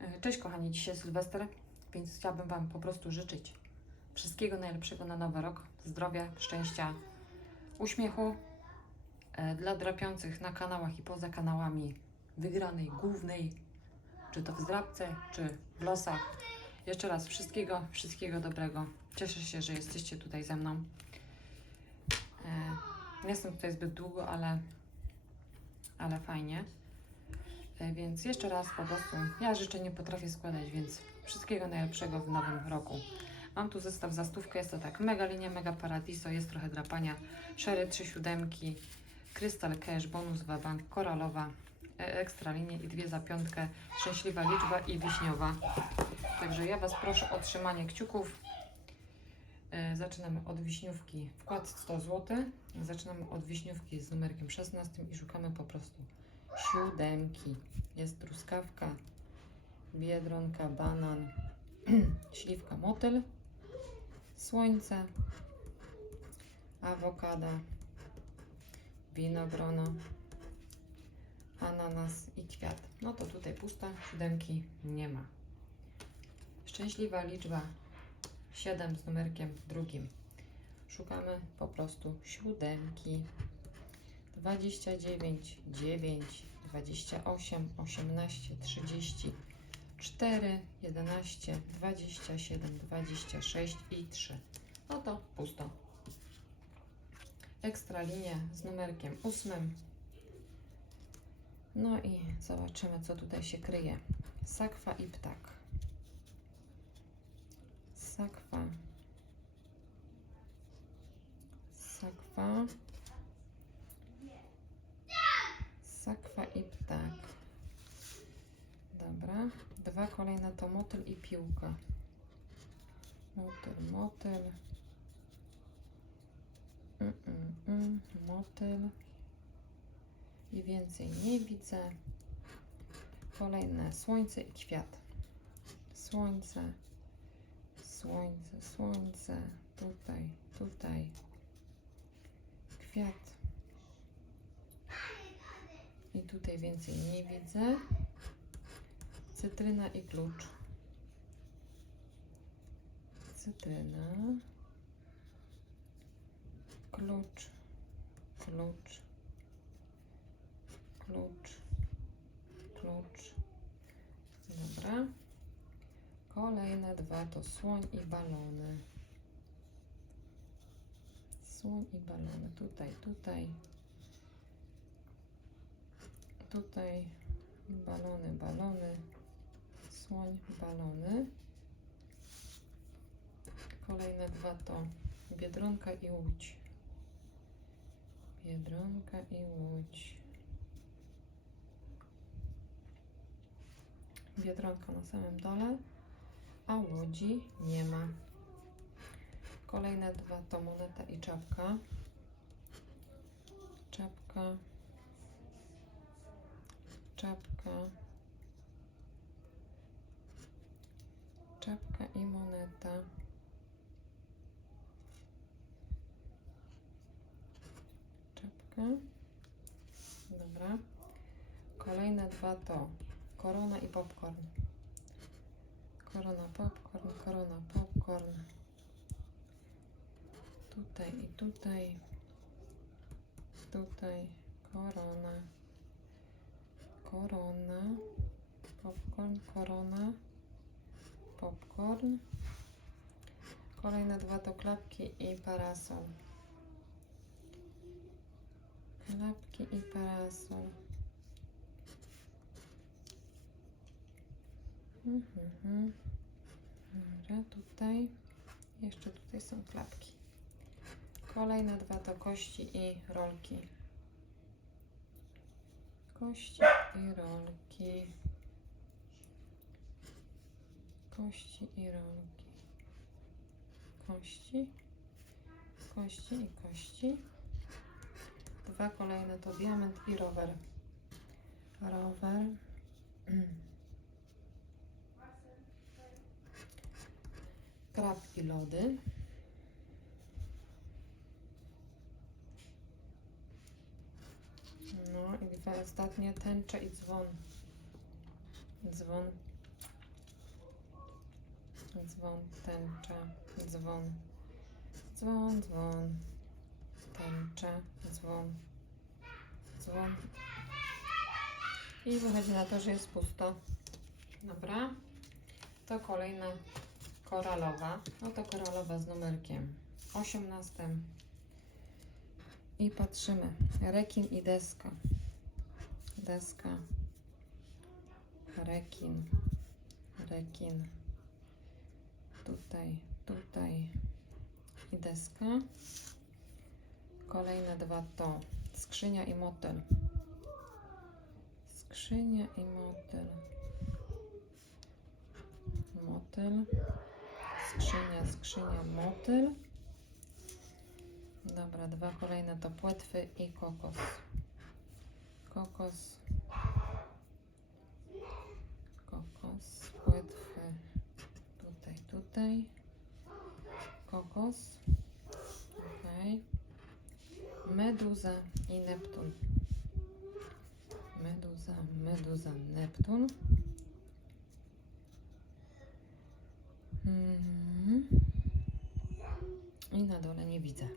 E, Cześć kochani, dzisiaj Sylwester, więc chciałabym Wam po prostu życzyć wszystkiego najlepszego na nowy rok. Zdrowia, szczęścia, uśmiechu. E, Dla drapiących na kanałach i poza kanałami wygranej, głównej, czy to w zdrabce, czy w losach. Jeszcze raz wszystkiego, wszystkiego dobrego. Cieszę się, że jesteście tutaj ze mną. E, Nie jestem tutaj zbyt długo, ale, ale fajnie. E, Więc jeszcze raz po prostu, ja życzę nie potrafię składać, więc wszystkiego najlepszego w nowym roku. Mam tu zestaw za stówkę, jest to tak mega linia, mega paradiso, jest trochę drapania, szery, trzy siódemki, krystal cash, bonus bank, koralowa, e, ekstra linie i dwie za piątkę, szczęśliwa liczba i wiśniowa. Także ja Was proszę o trzymanie kciuków. E, Zaczynamy od wiśniówki, wkład 100 zł. Zaczynamy od wiśniówki z numerkiem 16 i szukamy po prostu siódemki. Jest truskawka, biedronka, banan, śliwka, motyl, słońce, awokado, winogrono, ananas i kwiat. No to tutaj pusta, siódemki nie ma. Szczęśliwa liczba 7 z numerkiem drugim. Szukamy po prostu siódemki. 29, 9, 28, 18, 30, 4, 11, 27, 26 i 3. No to pusto. Ekstra linia z numerkiem 8. No i zobaczymy, co tutaj się kryje. Sakwa i ptak. Sakwa. Sakwa. Sakwa i ptak. Dobra. Dwa kolejne to motyl i piłka. Motyl, motyl. Mm, mm, mm. Motyl. I więcej nie widzę. Kolejne słońce i kwiat. Słońce, słońce, słońce. Tutaj, tutaj. Kwiat. I tutaj więcej nie widzę. Cytryna i klucz. Cytryna. Klucz. Klucz. Klucz. Klucz. Dobra. Kolejne dwa to słoń i balony. Słoń i balony. Tutaj, tutaj. Tutaj balony, balony, słoń, balony. Kolejne dwa to biedronka i łódź. Biedronka i łódź. Biedronka na samym dole, a łodzi nie ma. Kolejne dwa to moneta i czapka. Czapka czapka, czapka i moneta. Czapka. Dobra. Kolejne dwa to korona i popcorn. Korona, popcorn, korona, popcorn. Tutaj i tutaj. Tutaj korona korona, popcorn, korona, popcorn. Kolejne dwa to klapki i parasol. Klapki i parasol. Mhm. Dobra, tutaj. Jeszcze tutaj są klapki. Kolejne dwa to kości i rolki kości i rolki. Kości i rolki. Kości, kości i kości. Dwa kolejne to diament i rower. Rower. Krab i lody. I dwa ostatnie, tęcza i dzwon. Dzwon dzwon, tęcza, dzwon, dzwon, dzwon, tęcza, dzwon, dzwon. I wychodzi na to, że jest pusto. Dobra. To kolejna koralowa. No to koralowa z numerkiem 18. I patrzymy. Rekin i deska. Deska. Rekin. Rekin. Tutaj, tutaj. I deska. Kolejne dwa to skrzynia i motel. Skrzynia i motel. Motyl. Skrzynia, skrzynia, motyl. Dobra, dwa kolejne to płetwy i kokos. Kokos. Kokos, płetwy. Tutaj, tutaj. Kokos. Okej. Meduza i Neptun. Meduza, meduza, Neptun. Mhm. I na dole nie widzę.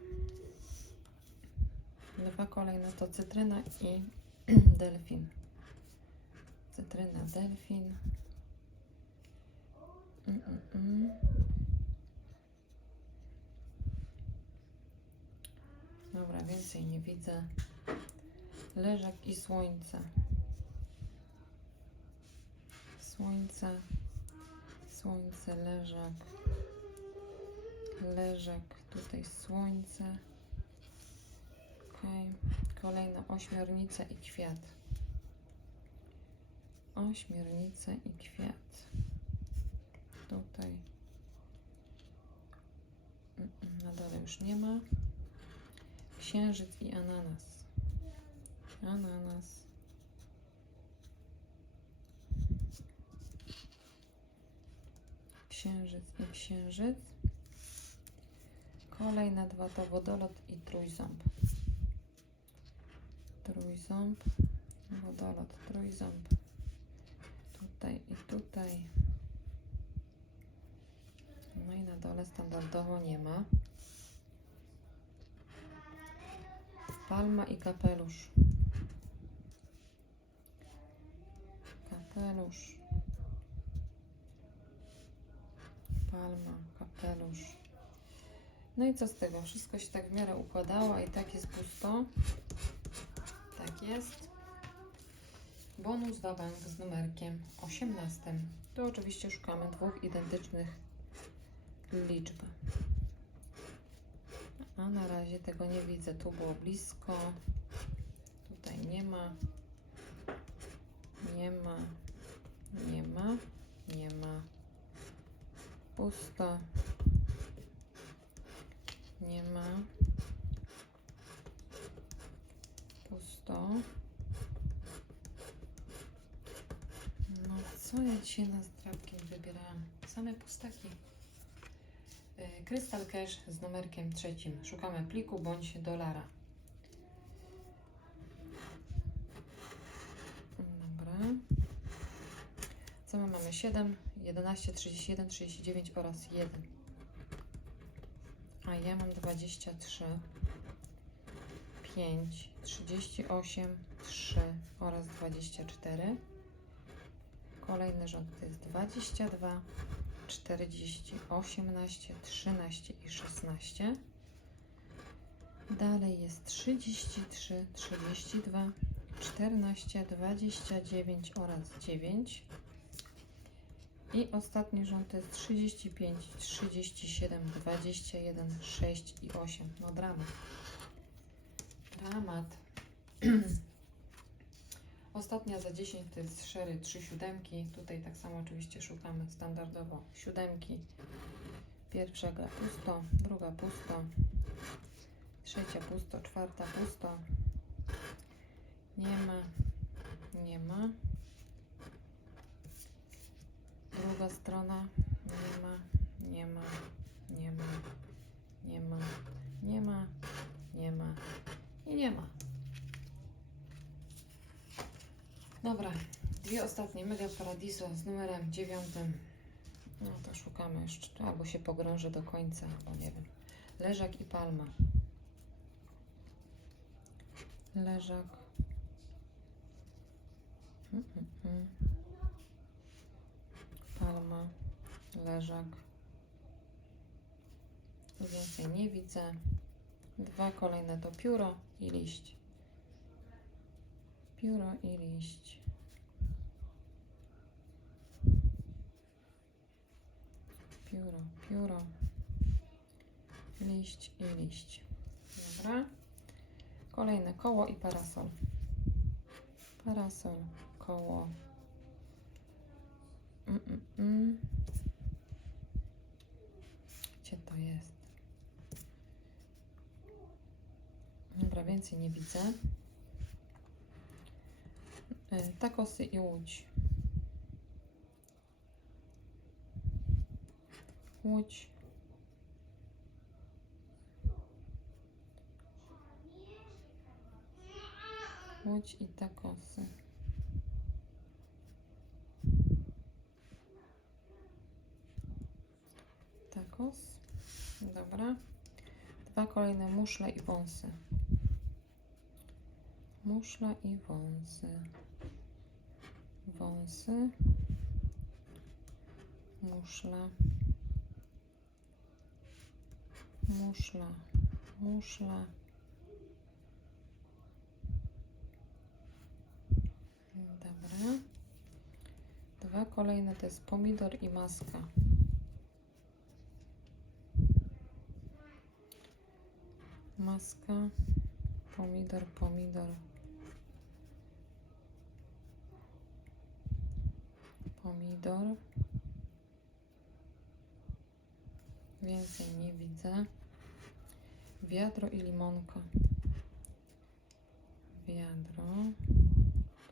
Dwa kolejne to cytryna i delfin. Cytryna, delfin. Mm, mm, mm. Dobra, więcej nie widzę. Leżak i słońce. Słońce, słońce, leżak. Leżak, tutaj słońce. Okej. Kolejna ośmiornica i kwiat. Ośmiornica i kwiat. Tutaj. Na dole już nie ma. Księżyc i ananas. Ananas. Księżyc i księżyc. Kolejne dwa to wodolot i trójząb. Trójząb, wodolot, trójząb. Tutaj i tutaj. No i na dole standardowo nie ma. Palma i kapelusz. Kapelusz. Palma, kapelusz. No i co z tego? Wszystko się tak w miarę układało, i tak jest pusto. Jest. Bonus bank z numerkiem 18. Tu oczywiście szukamy dwóch identycznych liczb. A na razie tego nie widzę. Tu było blisko. Tutaj nie ma. Nie ma. Nie ma. Nie ma. Pusto. Nie ma. Pusto. No co ja dzisiaj na zdrabkiem wybierałam? Same pustaki. Y, Crystal Cash z numerkiem trzecim. Szukamy pliku bądź dolara. Dobra. Co my mamy? 7, 11, 31, 39 oraz 1. A ja mam 23, 5, 38, 3 oraz 24. Kolejny rząd to jest 22, 40, 18, 13 i 16. Dalej jest 33, 32, 14, 29 oraz 9. I ostatni rząd to jest 35, 37, 21, 6 i 8. No dramat. Dramat. Ostatnia za 10 to jest szery 3 siódemki. Tutaj tak samo oczywiście szukamy standardowo siódemki. Pierwsza pusto, druga pusto, trzecia pusto, czwarta pusto. Nie ma, nie ma. Druga strona nie ma, nie ma, nie ma, nie ma, nie ma, nie ma i nie ma. Dobra, dwie ostatnie Mega Paradiso z numerem dziewiątym. No to szukamy jeszcze, albo się pogrążę do końca, albo nie wiem. Leżak i palma. Leżak. Mm, mm, mm. Palma, leżak. Więcej nie widzę. Dwa kolejne to pióro i liść. Pióro i liść. Pióro, pióro. Liść i liść. Dobra. Kolejne koło i parasol. Parasol, koło. Mm, mm, mm. Gdzie to jest? Dobra, więcej nie widzę. Y, Takosy i łódź. Łódź. Łódź i takosy. Takos. Dobra. Dwa kolejne muszle i wąsy. Muszla i wąsy. Wąsy. Muszla. Muszla. Muszla. Dobra. Dwa kolejne to jest pomidor i maska. Maska, pomidor, pomidor. Pomidor. Więcej nie widzę. Wiadro i limonka. Wiadro.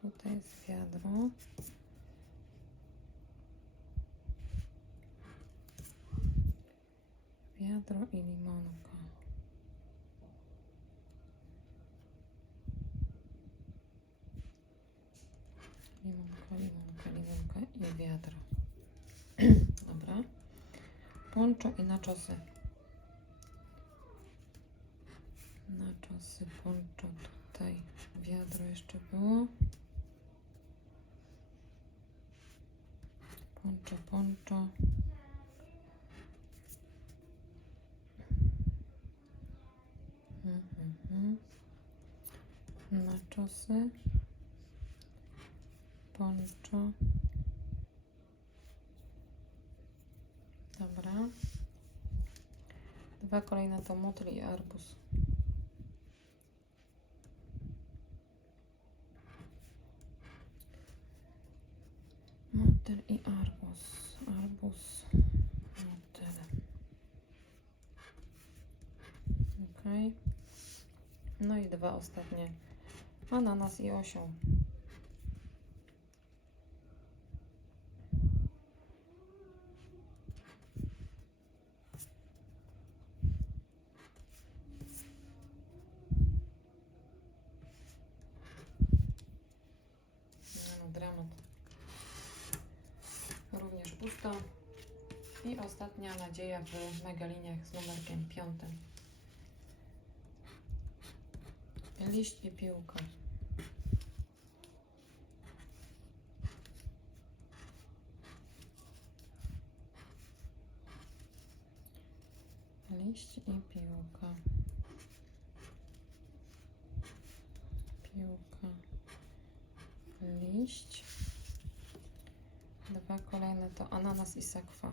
Tutaj jest wiadro. Wiadro i limonka. Limonka, limonka, i wiadro. Dobra. Poncho i naczosy. Naczosy, poncho tutaj. Wiadro jeszcze było. Poncho, poncho. Mhm, mhm. Naczosy. Poncho. Dobra. Dwa kolejne to motyl i arbuz. Motyl i arbuz. Arbuz. Motyl. Ok. No i dwa ostatnie. Ananas i osioł. Również pusto. I ostatnia nadzieja w megaliniach z numerkiem piątym. Liść i piłka. Liść i piłka. Piłka. Liść. Dwa kolejne to ananas i sakwa.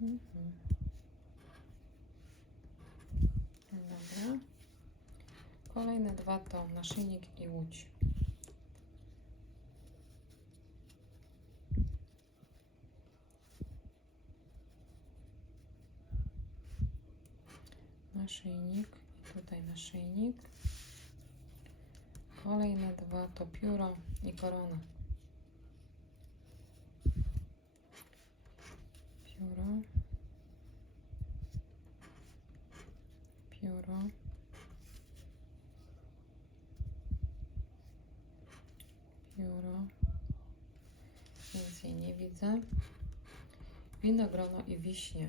Mhm. Dobra. Kolejne dwa to naszyjnik i łódź. naszyjnik i tutaj naszyjnik. Kolejne dwa to pióro i korona. Pióro. Pióro. Pióro. Więcej nie widzę. Winogrona i wiśnie.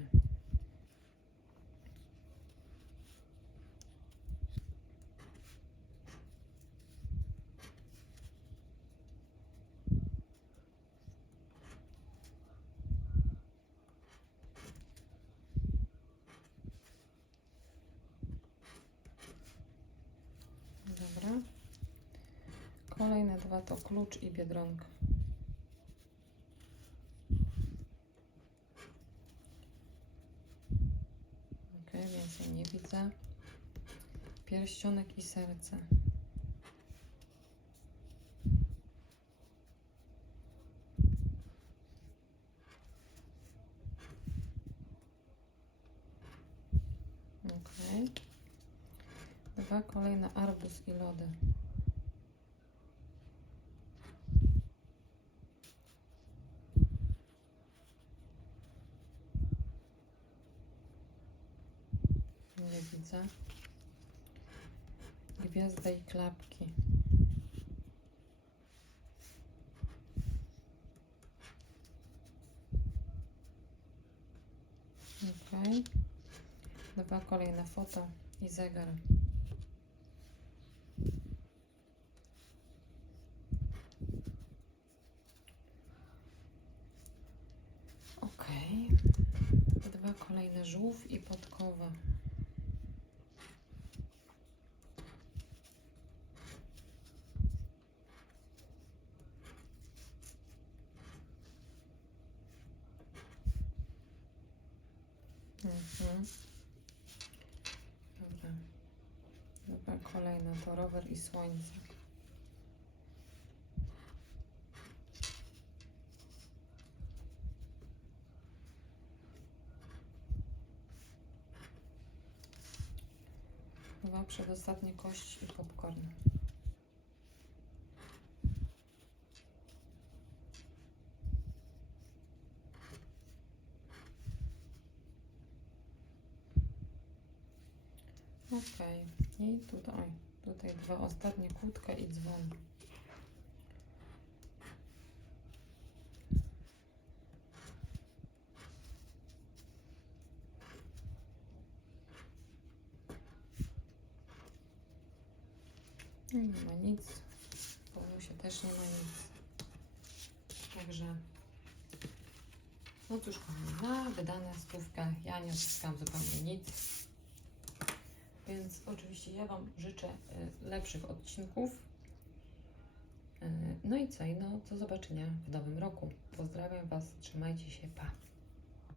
Dwa to klucz i biedronka. Ok, więcej nie widzę. Pierścionek i serce. Ok. Dwa kolejne arbuz i lody. Nie widzę. Gwiazda i klapki. Ok. Dwa kolejne foto i zegar. Ok. Dwa kolejne żółw i podkowa. Mhm. Dobra. Dobra, kolejna to rower i słońce. Dwa przedostatnie kość i popcorn. Okej, i tutaj, tutaj dwa ostatnie kłódka i dzwon. No Nie ma nic, w bonusie też nie ma nic. Także, no cóż kochani, na wydane stówkę ja nie odzyskam zupełnie nic. Więc oczywiście ja Wam życzę y, lepszych odcinków. Y, No i co? No, do zobaczenia w nowym roku. Pozdrawiam Was, trzymajcie się, pa!